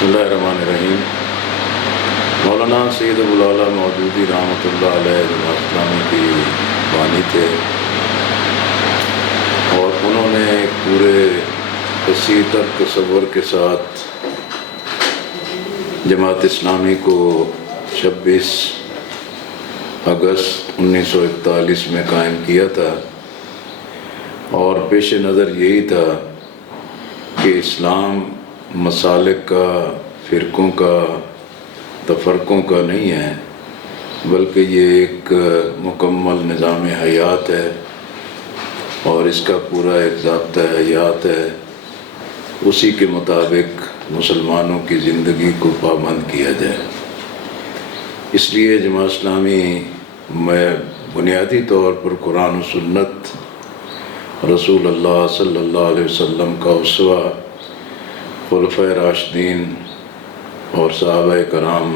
بسم اللہ الرحمن الرحیم۔ مولانا سید ابوالعلا مودودی رحمۃ اللہ علیہ جماعت اسلامی کی بانی تھے، اور انہوں نے پورے وسیع تر تصور کے ساتھ جماعت اسلامی کو 26 اگست 1941 میں قائم کیا تھا، اور پیش نظر یہی تھا کہ اسلام مسالک کا، فرقوں کا، تفرقوں کا نہیں ہے، بلکہ یہ ایک مکمل نظام حیات ہے، اور اس کا پورا ایک ضابطہ حیات ہے۔ اسی کے مطابق مسلمانوں کی زندگی کو پابند کیا جائے۔ اس لیے جماعت اسلامی میں بنیادی طور پر قرآن و سنت، رسول اللہ صلی اللہ علیہ وسلم کا اسوہ، خلفائے راشدین اور صحابہ کرام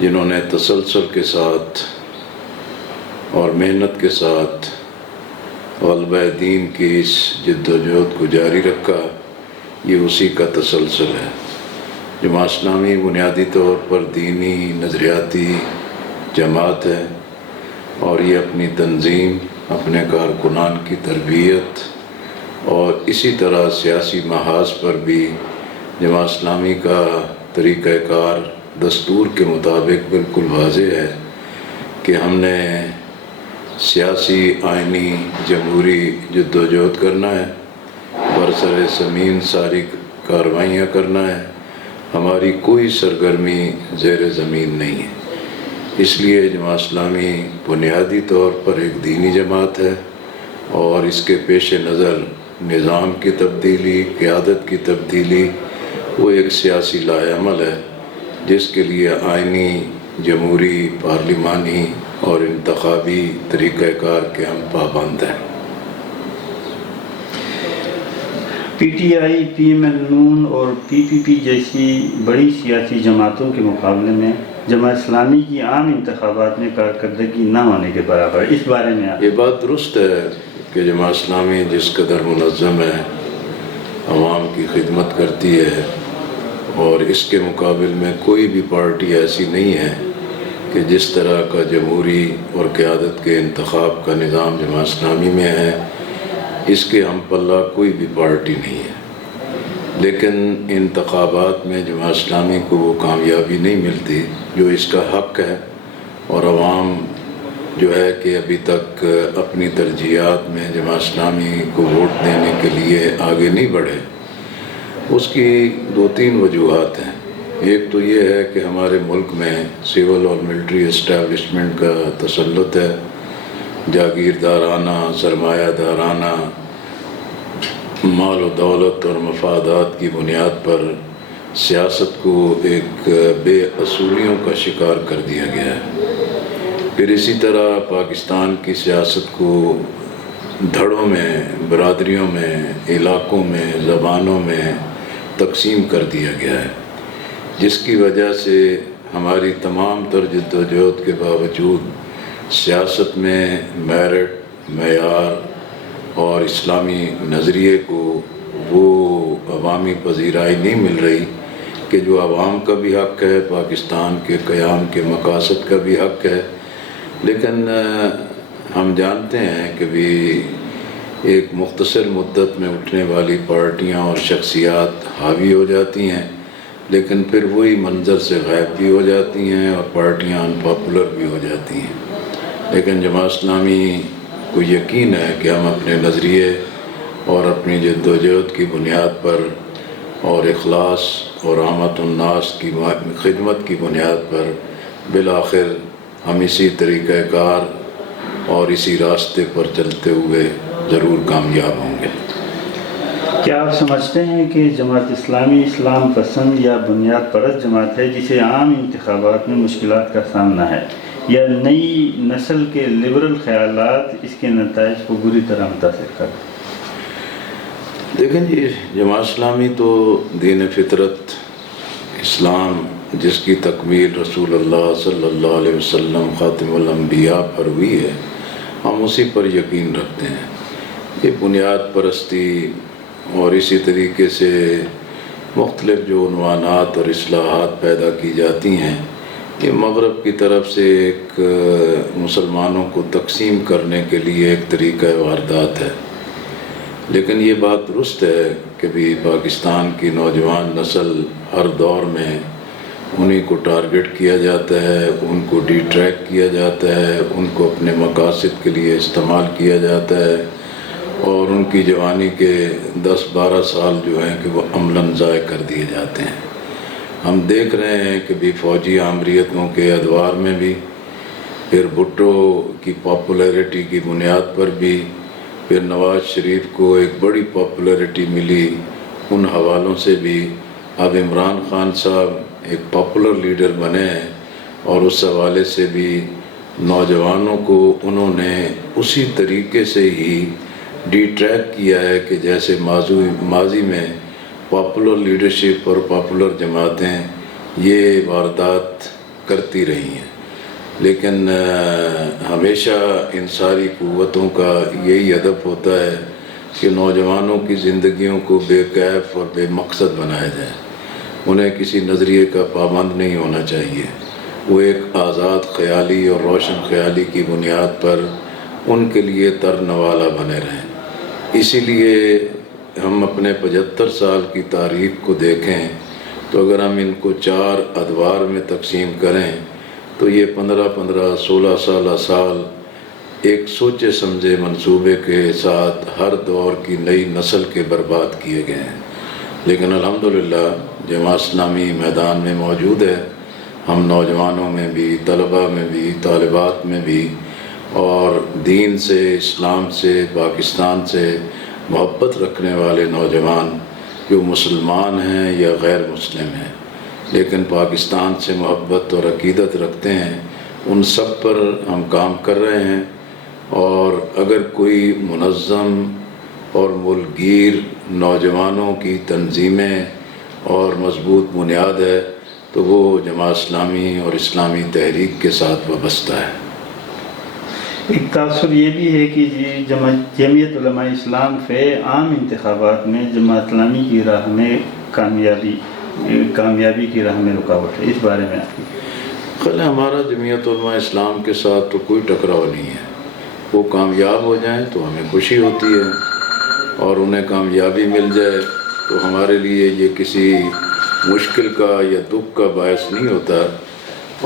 جنہوں نے تسلسل کے ساتھ اور محنت کے ساتھ غلبہ دین کی اس جد و جہد کو جاری رکھا، یہ اسی کا تسلسل ہے۔ جماعت اسلامی بنیادی طور پر دینی نظریاتی جماعت ہے، اور یہ اپنی تنظیم، اپنے کارکنان کی تربیت اور اسی طرح سیاسی محاذ پر بھی جماعت اسلامی کا طریقہ کار دستور کے مطابق بالکل واضح ہے کہ ہم نے سیاسی، آئینی، جمہوری جد و جہد کرنا ہے، برسر زمین ساری کارروائیاں کرنا ہے، ہماری کوئی سرگرمی زیر زمین نہیں ہے۔ اس لیے جماعت اسلامی بنیادی طور پر ایک دینی جماعت ہے، اور اس کے پیش نظر نظام کی تبدیلی، قیادت کی تبدیلی، وہ ایک سیاسی لائحہ عمل ہے جس کے لیے آئینی، جمہوری، پارلیمانی اور انتخابی طریقہ کار کے ہم پابند ہیں۔ P T I, P M L نون اور پی پی پی جیسی بڑی سیاسی جماعتوں کے مقابلے میں جماعت اسلامی کی عام انتخابات میں کارکردگی نہ ہونے کے برابر، اس بارے میں یہ بات درست ہے کہ جماعت اسلامی جس قدر منظم ہے، عوام کی خدمت کرتی ہے، اور اس کے مقابل میں کوئی بھی پارٹی ایسی نہیں ہے کہ جس طرح کا جمہوری اور قیادت کے انتخاب کا نظام جماعت اسلامی میں ہے، اس کے ہم پلہ کوئی بھی پارٹی نہیں ہے۔ لیکن انتخابات میں جماعت اسلامی کو وہ کامیابی نہیں ملتی جو اس کا حق ہے، اور عوام جو ہے کہ ابھی تک اپنی ترجیحات میں جماعت اسلامی کو ووٹ دینے کے لیے آگے نہیں بڑھے۔ اس کی 2-3 وجوہات ہیں۔ ایک تو یہ ہے کہ ہمارے ملک میں سول اور ملٹری اسٹیبلشمنٹ کا تسلط ہے، جاگیردارانہ، سرمایہ دارانہ، مال و دولت اور مفادات کی بنیاد پر سیاست کو ایک بے اصولیوں کا شکار کر دیا گیا ہے۔ پھر اسی طرح پاکستان کی سیاست کو دھڑوں میں، برادریوں میں، علاقوں میں، زبانوں میں تقسیم کر دیا گیا ہے، جس کی وجہ سے ہماری تمام تر جد و جہد کے باوجود سیاست میں میرٹ، معیار اور اسلامی نظریے کو وہ عوامی پذیرائی نہیں مل رہی کہ جو عوام کا بھی حق ہے، پاکستان کے قیام کے مقاصد کا بھی حق ہے۔ لیکن ہم جانتے ہیں کہ بھی ایک مختصر مدت میں اٹھنے والی پارٹیاں اور شخصیات حاوی ہو جاتی ہیں، لیکن پھر وہی منظر سے غائب بھی ہو جاتی ہیں، اور پارٹیاں ان پاپولر بھی ہو جاتی ہیں۔ لیکن جماعت اسلامی کو یقین ہے کہ ہم اپنے نظریے اور اپنی جد و جہد کی بنیاد پر اور اخلاص اور رحمت الناس کی خدمت کی بنیاد پر بالآخر ہم اسی طریقہ کار اور اسی راستے پر چلتے ہوئے ضرور کامیاب ہوں گے۔ کیا آپ سمجھتے ہیں کہ جماعت اسلامی اسلام پسند یا بنیاد پرست جماعت ہے جسے عام انتخابات میں مشکلات کا سامنا ہے، یا نئی نسل کے لبرل خیالات اس کے نتائج کو بری طرح متاثر کر؟ دیکھیں جی، جماعت اسلامی تو دین فطرت اسلام جس کی تکمیل رسول اللہ صلی اللہ علیہ وسلم خاتم الانبیاء پر ہوئی ہے، ہم اسی پر یقین رکھتے ہیں۔ یہ بنیاد پرستی اور اسی طریقے سے مختلف جو عنوانات اور اصلاحات پیدا کی جاتی ہیں، یہ مغرب کی طرف سے ایک مسلمانوں کو تقسیم کرنے کے لیے ایک طریقہ واردات ہے۔ لیکن یہ بات درست ہے کہ بھی پاکستان کی نوجوان نسل ہر دور میں انہی کو ٹارگٹ کیا جاتا ہے، ان کو ڈی ٹریک کیا جاتا ہے، ان کو اپنے مقاصد کے لیے استعمال کیا جاتا ہے، اور ان کی جوانی کے 10-12 سال جو ہیں کہ وہ عملاً ضائع کر دیے جاتے ہیں۔ ہم دیکھ رہے ہیں کہ بھی فوجی آمریتوں کے ادوار میں بھی، پھر بھٹو کی پاپولیرٹی کی بنیاد پر بھی، پھر نواز شریف کو ایک بڑی پاپولیرٹی ملی ان حوالوں سے بھی، اب عمران خان صاحب ایک پاپولر لیڈر بنے ہیں، اور اس حوالے سے بھی نوجوانوں کو انہوں نے اسی طریقے سے ہی ڈی ٹریک کیا ہے کہ جیسے ماضی میں پاپولر لیڈرشپ اور پاپولر جماعتیں یہ واردات کرتی رہی ہیں۔ لیکن ہمیشہ ان ساری قوتوں کا یہی ہدف ہوتا ہے کہ نوجوانوں کی زندگیوں کو بے کیف اور بے مقصد بنایا جائے۔ انہیں کسی نظریے کا پابند نہیں ہونا چاہیے، وہ ایک آزاد خیالی اور روشن خیالی کی بنیاد پر ان کے لیے ترنوالا بنے رہیں۔ اسی لیے ہم اپنے 75 سال کی تاریخ کو دیکھیں تو اگر ہم ان کو 4 ادوار میں تقسیم کریں تو یہ 15-16 سال ایک سوچے سمجھے منصوبے کے ساتھ ہر دور کی نئی نسل کے برباد کیے گئے ہیں۔ لیکن الحمدللہ جماعت اسلامی میدان میں موجود ہے، ہم نوجوانوں میں بھی، طلباء میں بھی، طالبات میں بھی، اور دین سے، اسلام سے، پاکستان سے محبت رکھنے والے نوجوان جو مسلمان ہیں یا غیر مسلم ہیں لیکن پاکستان سے محبت اور عقیدت رکھتے ہیں، ان سب پر ہم کام کر رہے ہیں۔ اور اگر کوئی منظم اور ملک گیر نوجوانوں کی تنظیمیں اور مضبوط بنیاد ہے تو وہ جماعت اسلامی اور اسلامی تحریک کے ساتھ وابستہ ہے۔ ایک تاثر یہ بھی ہے کہ جمعیت علماء اسلام فی عام انتخابات میں جماعت اسلامی کی راہ میں کامیابی کی راہ میں رکاوٹ ہے، اس بارے میں آپ کی خیال ہے؟ ہمارا جمعیت علماء اسلام کے ساتھ تو کوئی ٹکراؤ نہیں ہے، وہ کامیاب ہو جائیں تو ہمیں خوشی ہوتی ہے، اور انہیں کامیابی مل جائے تو ہمارے لیے یہ کسی مشکل کا یا دکھ کا باعث نہیں ہوتا۔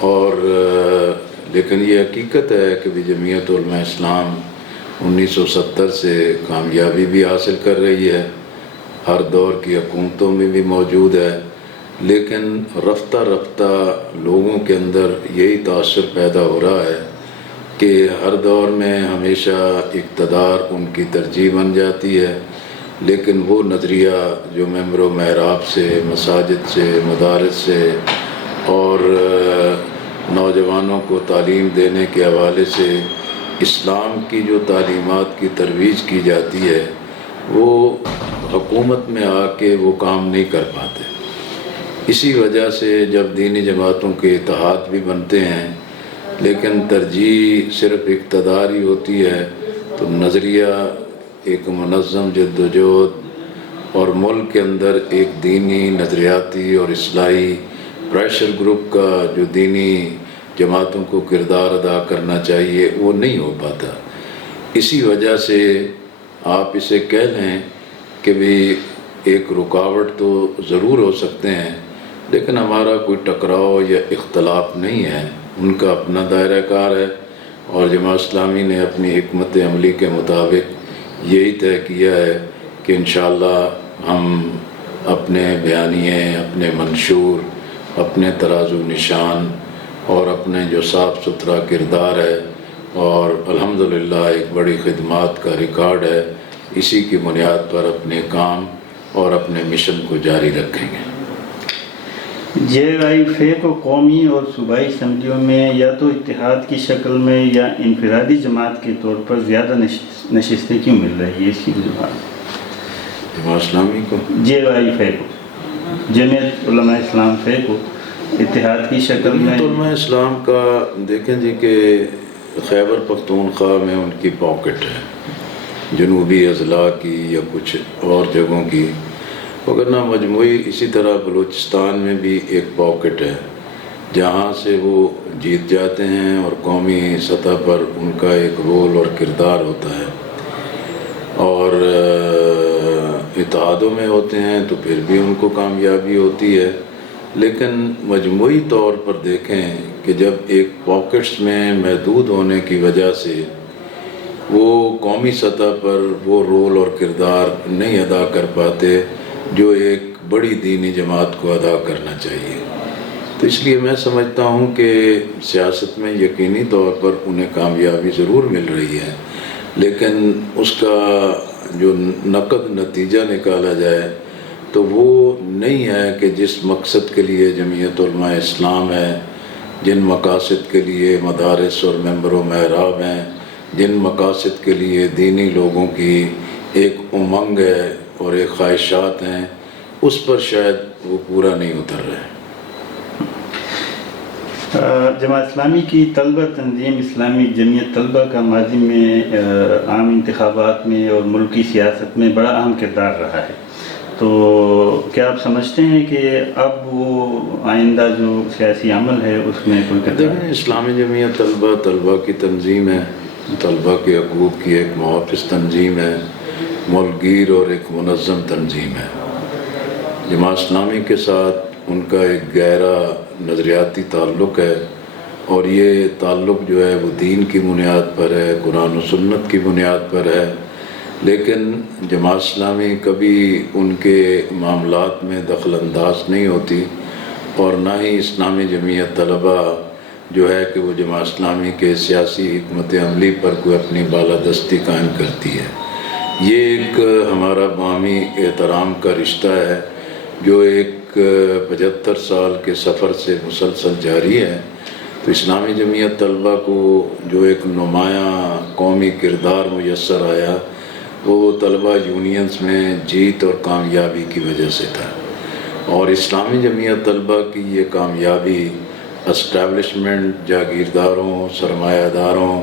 اور لیکن یہ حقیقت ہے کہ جمعیت علماء اسلام 1970 سے کامیابی بھی حاصل کر رہی ہے، ہر دور کی حکومتوں میں بھی موجود ہے، لیکن رفتہ رفتہ لوگوں کے اندر یہی تاثر پیدا ہو رہا ہے کہ ہر دور میں ہمیشہ اقتدار ان کی ترجیح بن جاتی ہے، لیکن وہ نظریہ جو ممبر و محراب سے، مساجد سے، مدارس سے اور نوجوانوں کو تعلیم دینے کے حوالے سے اسلام کی جو تعلیمات کی ترویج کی جاتی ہے، وہ حکومت میں آ کے وہ کام نہیں کر پاتے۔ اسی وجہ سے جب دینی جماعتوں کے اتحاد بھی بنتے ہیں لیکن ترجیح صرف اقتدار ہی ہوتی ہے تو نظریہ ایک منظم جدوجہد اور ملک کے اندر ایک دینی، نظریاتی اور اصلاحی پریشر گروپ کا جو دینی جماعتوں کو کردار ادا کرنا چاہیے وہ نہیں ہو پاتا۔ اسی وجہ سے آپ اسے کہہ لیں کہ بھی ایک رکاوٹ تو ضرور ہو سکتے ہیں، لیکن ہمارا کوئی ٹکراؤ یا اختلاف نہیں ہے، ان کا اپنا دائرہ کار ہے، اور جماعت اسلامی نے اپنی حکمت عملی کے مطابق یہی طے کیا ہے کہ انشاءاللہ ہم اپنے بیانیے، اپنے منشور، اپنے ترازو نشان اور اپنے جو صاف ستھرا کردار ہے اور الحمدللہ ایک بڑی خدمات کا ریکارڈ ہے، اسی کی بنیاد پر اپنے کام اور اپنے مشن کو جاری رکھیں گے۔ JYF کو قومی اور صوبائی اسمبلیوں میں یا تو اتحاد کی شکل میں یا انفرادی جماعت کے طور پر زیادہ نشستیں کیوں مل رہی ہے؟ اس کی وجوہات جماعت اسلامی کو، JYF کو، جمعیت علماء اسلام فے کو اتحاد کی شکل میں، جمعیت علماء اسلام کا دیکھیں جی کہ خیبر پختونخوا میں ان کی پاکٹ ہے، جنوبی اضلاع کی یا کچھ اور جگہوں کی، مگر نہ مجموعی اسی طرح بلوچستان میں بھی ایک پاکٹ ہے جہاں سے وہ جیت جاتے ہیں اور قومی سطح پر ان کا ایک رول اور کردار ہوتا ہے، اور اتحادوں میں ہوتے ہیں تو پھر بھی ان کو کامیابی ہوتی ہے۔ لیکن مجموعی طور پر دیکھیں کہ جب ایک پاکٹس میں محدود ہونے کی وجہ سے وہ قومی سطح پر وہ رول اور کردار نہیں ادا کر پاتے جو ایک بڑی دینی جماعت کو ادا کرنا چاہیے، تو اس لیے میں سمجھتا ہوں کہ سیاست میں یقینی طور پر انہیں کامیابی ضرور مل رہی ہے، لیکن اس کا جو نقد نتیجہ نکالا جائے تو وہ نہیں ہے کہ جس مقصد کے لیے جمعیت علماء اسلام ہے، جن مقاصد کے لیے مدارس اور ممبر و محراب ہیں، جن مقاصد کے لیے دینی لوگوں کی ایک امنگ ہے اور ایک خواہشات ہیں، اس پر شاید وہ پورا نہیں اتر رہے۔ جماعت اسلامی کی طلبہ تنظیم اسلامی جمعیت طلبہ کا ماضی میں عام انتخابات میں اور ملکی سیاست میں بڑا اہم کردار رہا ہے، تو کیا آپ سمجھتے ہیں کہ اب وہ آئندہ جو سیاسی عمل ہے اس میں کوئی کردار؟ دیکھیں، اسلامی جمعیت طلبہ کی تنظیم ہے، طلبہ کے حقوق کی ایک محافظ تنظیم ہے، ملک گیر اور ایک منظم تنظیم ہے۔ جماعت اسلامی کے ساتھ ان کا ایک گہرا نظریاتی تعلق ہے، اور یہ تعلق جو ہے وہ دین کی بنیاد پر ہے، قرآن و سنت کی بنیاد پر ہے، لیکن جماعت اسلامی کبھی ان کے معاملات میں دخل انداز نہیں ہوتی، اور نہ ہی اسلامی جمعیت طلبہ جو ہے کہ وہ جماعت اسلامی کے سیاسی حکمت عملی پر کوئی اپنی بالادستی قائم کرتی ہے۔ یہ ایک ہمارا باہمی احترام کا رشتہ ہے جو ایک 75 سال کے سفر سے مسلسل جاری ہے۔ تو اسلامی جمعیت طلبہ کو جو ایک نمایاں قومی کردار میسر آیا وہ طلبہ یونینز میں جیت اور کامیابی کی وجہ سے تھا، اور اسلامی جمعیت طلبہ کی یہ کامیابی اسٹیبلشمنٹ، جاگیرداروں، سرمایہ داروں،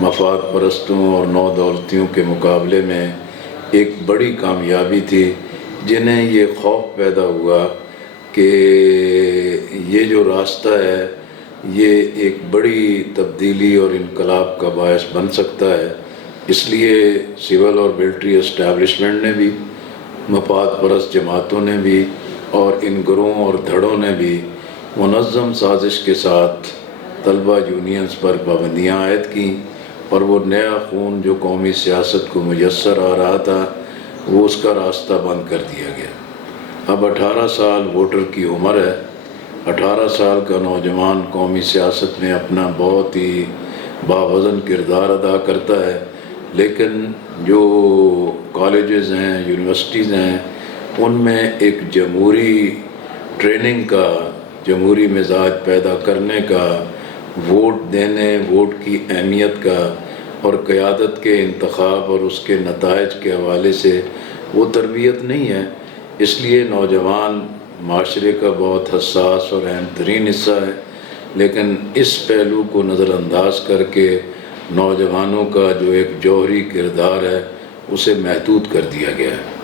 مفاد پرستوں اور نو دولتیوں کے مقابلے میں ایک بڑی کامیابی تھی، جنہیں یہ خوف پیدا ہوا کہ یہ جو راستہ ہے یہ ایک بڑی تبدیلی اور انقلاب کا باعث بن سکتا ہے۔ اس لیے سول اور ملٹری اسٹیبلشمنٹ نے بھی، مفاد پرست جماعتوں نے بھی، اور ان گروہوں اور دھڑوں نے بھی منظم سازش کے ساتھ طلبہ یونینز پر پابندیاں عائد کیں، اور وہ نیا خون جو قومی سیاست کو میسر آ رہا تھا وہ اس کا راستہ بند کر دیا گیا۔ اب 18 سال ووٹر کی عمر ہے، 18 سال کا نوجوان قومی سیاست میں اپنا بہت ہی باوزن کردار ادا کرتا ہے، لیکن جو کالجز ہیں، یونیورسٹیز ہیں، ان میں ایک جمہوری ٹریننگ کا، جمہوری مزاج پیدا کرنے کا، ووٹ دینے، ووٹ کی اہمیت کا، اور قیادت کے انتخاب اور اس کے نتائج کے حوالے سے وہ تربیت نہیں ہے۔ اس لیے نوجوان معاشرے کا بہت حساس اور اہم ترین حصہ ہے، لیکن اس پہلو کو نظر انداز کر کے نوجوانوں کا جو ایک جوہری کردار ہے اسے محدود کر دیا گیا ہے۔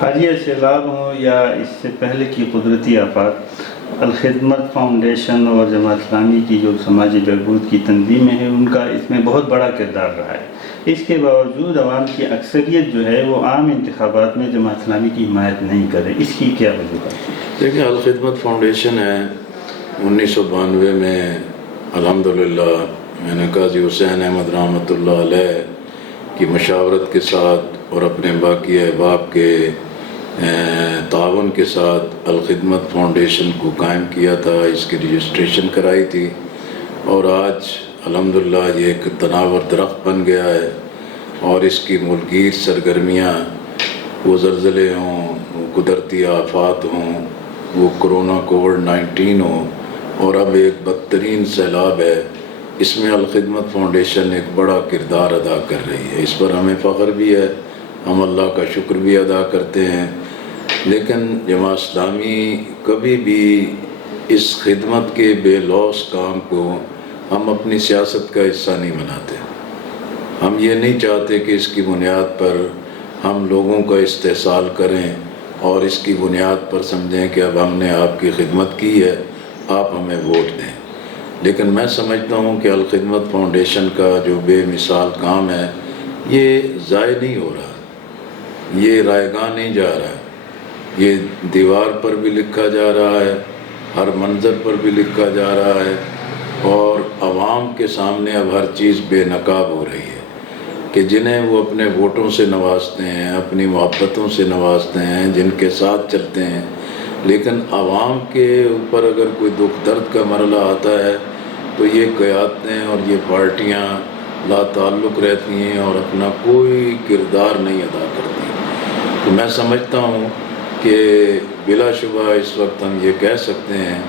حالیہ سیلاب ہوں یا اس سے پہلے کی قدرتی آفات، الخدمت فاؤنڈیشن اور جماعت اسلامی کی جو سماجی بہبود کی تنظیمیں ہیں ان کا اس میں بہت بڑا کردار رہا ہے۔ اس کے باوجود عوام کی اکثریت جو ہے وہ عام انتخابات میں جماعت اسلامی کی حمایت نہیں کرے، اس کی کیا وجہ ہے؟ دیکھیں، الخدمت فاؤنڈیشن ہے 1992 میں الحمدللہ میں نے قاضی حسین احمد رحمۃ اللہ علیہ کی مشاورت کے ساتھ اور اپنے باقی احباب کے تعاون کے ساتھ الخدمت فاؤنڈیشن کو قائم کیا تھا، اس کی رجسٹریشن کرائی تھی، اور آج الحمدللہ یہ ایک تناور درخت بن گیا ہے، اور اس کی ملکگیر سرگرمیاں، وہ زلزلے ہوں، وہ قدرتی آفات ہوں، وہ کرونا کووڈ-19 ہو، اور اب ایک بدترین سیلاب ہے، اس میں الخدمت فاؤنڈیشن ایک بڑا کردار ادا کر رہی ہے۔ اس پر ہمیں فخر بھی ہے، ہم اللہ کا شکر بھی ادا کرتے ہیں، لیکن جماعت اسلامی کبھی بھی اس خدمت کے بے لوث کام کو ہم اپنی سیاست کا حصہ نہیں بناتے۔ ہم یہ نہیں چاہتے کہ اس کی بنیاد پر ہم لوگوں کا استحصال کریں اور اس کی بنیاد پر سمجھیں کہ اب ہم نے آپ کی خدمت کی ہے، آپ ہمیں ووٹ دیں۔ لیکن میں سمجھتا ہوں کہ الخدمت فاؤنڈیشن کا جو بے مثال کام ہے یہ ضائع نہیں ہو رہا، یہ رائے گاہ نہیں جا رہا، یہ دیوار پر بھی لکھا جا رہا ہے، ہر منظر پر بھی لکھا جا رہا ہے، اور عوام کے سامنے اب ہر چیز بے نقاب ہو رہی ہے کہ جنہیں وہ اپنے ووٹوں سے نوازتے ہیں، اپنی محبتوں سے نوازتے ہیں، جن کے ساتھ چلتے ہیں، لیکن عوام کے اوپر اگر کوئی دکھ درد کا مرحلہ آتا ہے تو یہ قیادتیں اور یہ پارٹیاں لا تعلق رہتی ہیں اور اپنا کوئی کردار نہیں ادا کرتی۔ تو میں سمجھتا ہوں کہ بلا شبہ اس وقت ہم یہ کہہ سکتے ہیں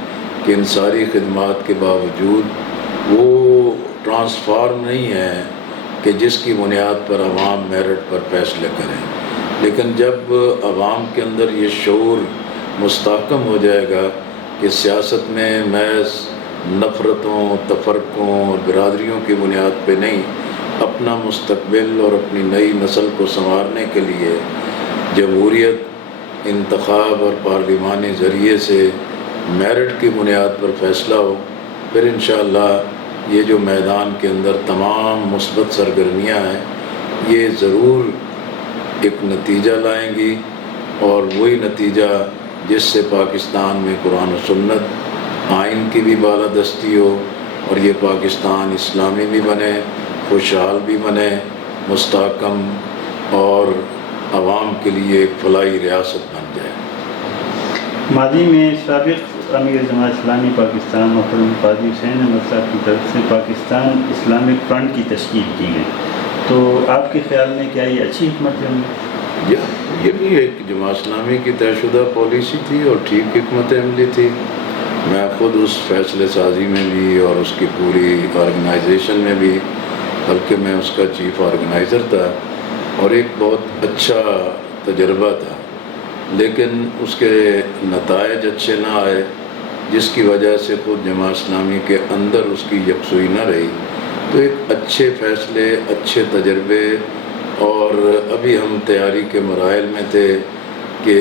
کہ ان ساری خدمات کے باوجود وہ ٹرانسفارم نہیں ہے کہ جس کی بنیاد پر عوام میرٹ پر فیصلے کریں، لیکن جب عوام کے اندر یہ شعور مستحکم ہو جائے گا کہ سیاست میں محض نفرتوں، تفرقوں اور برادریوں کی بنیاد پہ نہیں، اپنا مستقبل اور اپنی نئی نسل کو سنوارنے کے لیے جمہوریت انتخاب اور پارلیمانی ذریعے سے میرٹ کی بنیاد پر فیصلہ ہو، پھر انشاءاللہ یہ جو میدان کے اندر تمام مثبت سرگرمیاں ہیں یہ ضرور ایک نتیجہ لائیں گی، اور وہی نتیجہ جس سے پاکستان میں قرآن و سنت آئین کی بھی بالادستی ہو اور یہ پاکستان اسلامی بھی بنے، خوشحال بھی بنے، مستحکم اور عوام کے لیے ایک فلاحی ریاست بن جائے۔ ماضی میں سابق امیر جماعت اسلامی پاکستان محترم قاضی حسین احمد صاحب کی طرف سے پاکستان اسلامک فرنٹ کی تشکیل کی گئی، تو آپ کے خیال میں کیا یہ اچھی حکمت عملی؟ یہ بھی ایک جماعت اسلامی کی طے شدہ پالیسی تھی اور ٹھیک حکمت عملی تھی۔ میں خود اس فیصلے سازی میں بھی اور اس کی پوری آرگنائزیشن میں بھی، بلکہ میں اس کا چیف آرگنائزر تھا، اور ایک بہت اچھا تجربہ تھا، لیکن اس کے نتائج اچھے نہ آئے، جس کی وجہ سے خود جماعت اسلامی کے اندر اس کی یکسوئی نہ رہی۔ تو ایک اچھے فیصلے، اچھے تجربے، اور ابھی ہم تیاری کے مراحل میں تھے کہ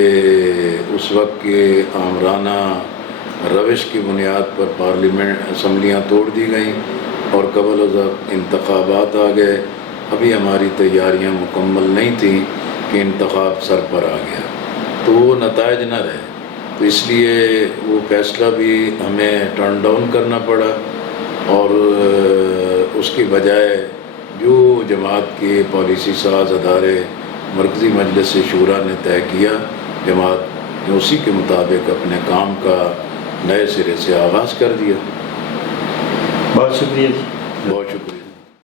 اس وقت کے آمرانہ روش کی بنیاد پر پارلیمنٹ اسمبلیاں توڑ دی گئیں اور قبل از وقت انتخابات آ گئے۔ ابھی ہماری تیاریاں مکمل نہیں تھیں کہ انتخاب سر پر آ گیا، تو وہ نتائج نہ رہے، تو اس لیے وہ فیصلہ بھی ہمیں ٹرن ڈاؤن کرنا پڑا، اور اس کی بجائے جو جماعت کے پالیسی ساز ادارے مرکزی مجلس شورا نے طے کیا، جماعت نے اسی کے مطابق اپنے کام کا نئے سرے سے آغاز کر دیا۔ بہت شکریہ جی۔ بہت شکریہ۔